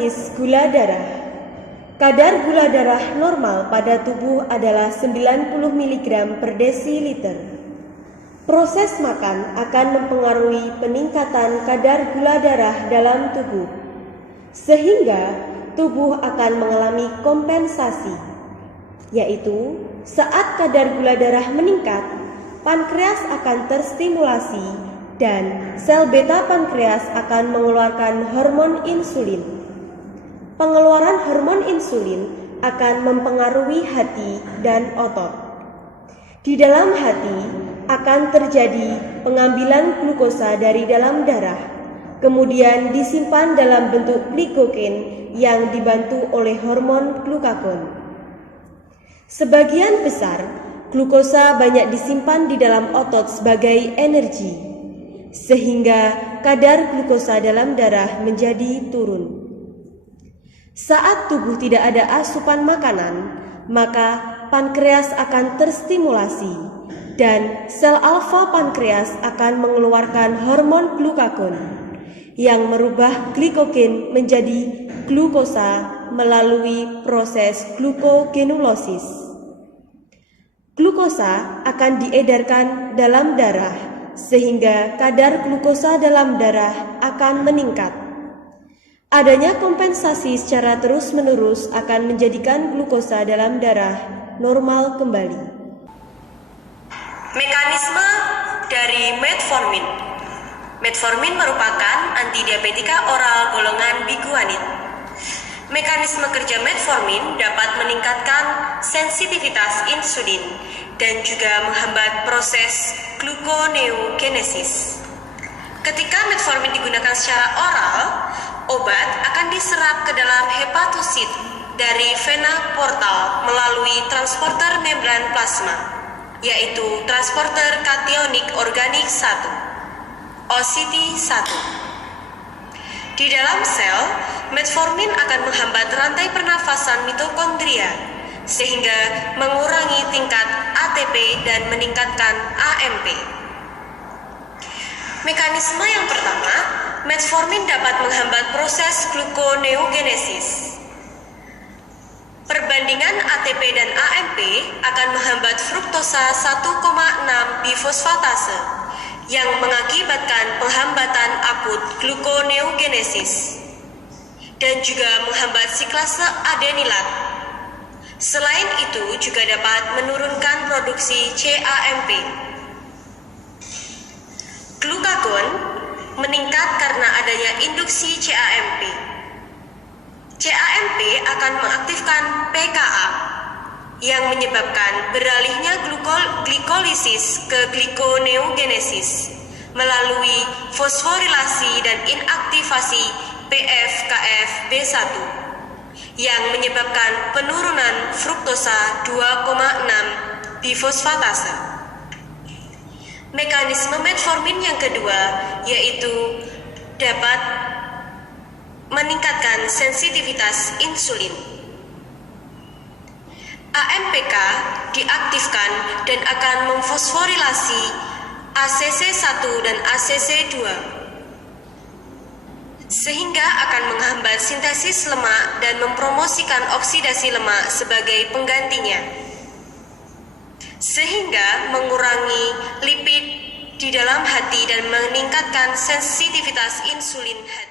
Gula darah. Kadar gula darah normal pada tubuh adalah 90 mg per desiliter. Proses makan akan mempengaruhi peningkatan kadar gula darah dalam tubuh, sehingga tubuh akan mengalami kompensasi, yaitu saat kadar gula darah meningkat, pankreas akan terstimulasi dan sel beta pankreas akan mengeluarkan hormon insulin. Pengeluaran hormon insulin akan mempengaruhi hati dan otot. Di dalam hati akan terjadi pengambilan glukosa dari dalam darah, kemudian disimpan dalam bentuk glikogen yang dibantu oleh hormon glukagon. Sebagian besar glukosa banyak disimpan di dalam otot sebagai energi, sehingga kadar glukosa dalam darah menjadi turun. Saat tubuh tidak ada asupan makanan, maka pankreas akan terstimulasi dan sel alfa pankreas akan mengeluarkan hormon glukagon yang merubah glikogen menjadi glukosa melalui proses glukogenulosis. Glukosa akan diedarkan dalam darah sehingga kadar glukosa dalam darah akan meningkat. Adanya kompensasi secara terus-menerus akan menjadikan glukosa dalam darah normal kembali. Mekanisme dari metformin. Metformin merupakan antidiabetika oral golongan biguanid. Mekanisme kerja metformin dapat meningkatkan sensitivitas insulin dan juga menghambat proses gluconeogenesis. Ketika metformin digunakan secara oral, obat akan diserap ke dalam hepatosit dari vena portal melalui transporter membran plasma, yaitu transporter kationik organik 1, OCT1. Di dalam sel, metformin akan menghambat rantai pernafasan mitokondria, sehingga mengurangi tingkat ATP dan meningkatkan AMP. Mekanisme yang pertama, metformin dapat menghambat proses gluconeogenesis. Perbandingan ATP dan AMP akan menghambat fruktosa 1,6 bifosfatase yang mengakibatkan penghambatan akut gluconeogenesis dan juga menghambat siklase adenilat. Selain itu juga dapat menurunkan produksi CAMP. Glukagon meningkat karena adanya induksi CAMP. CAMP akan mengaktifkan PKA yang menyebabkan beralihnya glikolisis ke glikoneogenesis melalui fosforilasi dan inaktivasi PFKFB1 yang menyebabkan penurunan fruktosa 2,6 bifosfatase. Mekanisme metformin yang kedua yaitu dapat meningkatkan sensitivitas insulin. AMPK diaktifkan dan akan memfosforilasi ACC1 dan ACC2 sehingga akan menghambat sintesis lemak dan mempromosikan oksidasi lemak sebagai penggantinya, sehingga mengurangi lipid di dalam hati dan meningkatkan sensitivitas insulin hati.